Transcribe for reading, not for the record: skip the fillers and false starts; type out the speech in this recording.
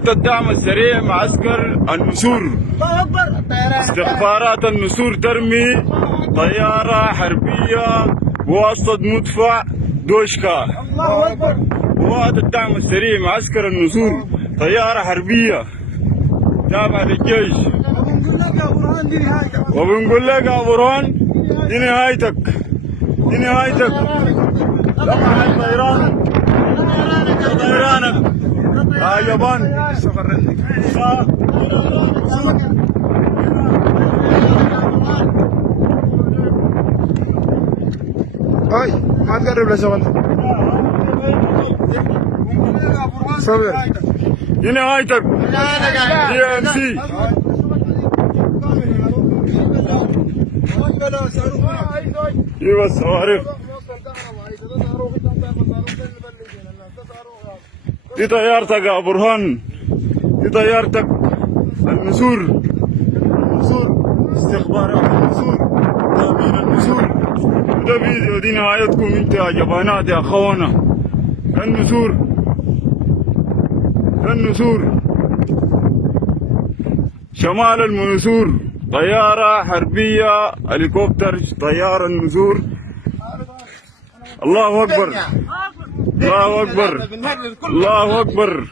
قوات الدعم السريع معسكر النسور. استخبارات النسور ترمي طيارة حربية بواسطة مدفع دوشكا. قوات الدعم السريع معسكر النسور طيارة حربية تابعة للجيش. وبنقول لك يا برهان دي نهايتك، دي نهايتك. طبعا طيرانك يا يابان. هاي ما تقرب لشغل صبر. دي نهايتك دي ام سي. ايوه الصواريخ دي طيارتك يا برهان، دي طيارتك. النسور، النسور استخبارات النسور، تأمين النسور. ده فيديو دي نهايتكم انت يا جبانات يا اخوانا. النسور، النسور شمال المنسور طيارة حربية هليكوبتر طيارة النسور. الله أكبر، الله أكبر، الله أكبر.